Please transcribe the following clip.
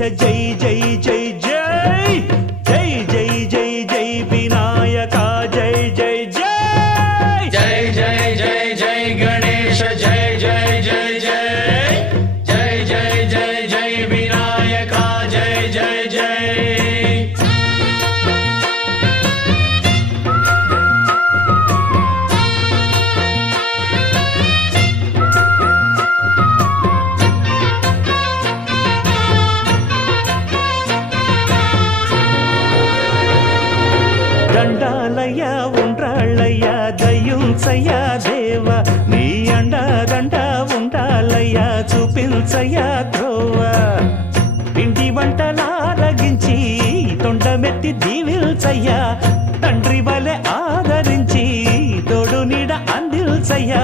జై జై జై జై జై జై జై జై వినాయక జై జై జై జై జై జై జై గణేశ జై జై జై జై జై జై జై జై వినాయక జై జై జై దండాలయ్యా ఉండ్రాళ్ళయ్యా దయ్యుంచయ్యా దేవ నీ అండదండ ఉండాలయ్యా చూపించయ్యా త్రోవ పిండి వంటలారగించి తొండమెత్తి దీవిల్చయ్యా తండ్రి వలె ఆదరించి తోడు నీడ అందిల్చయ్యా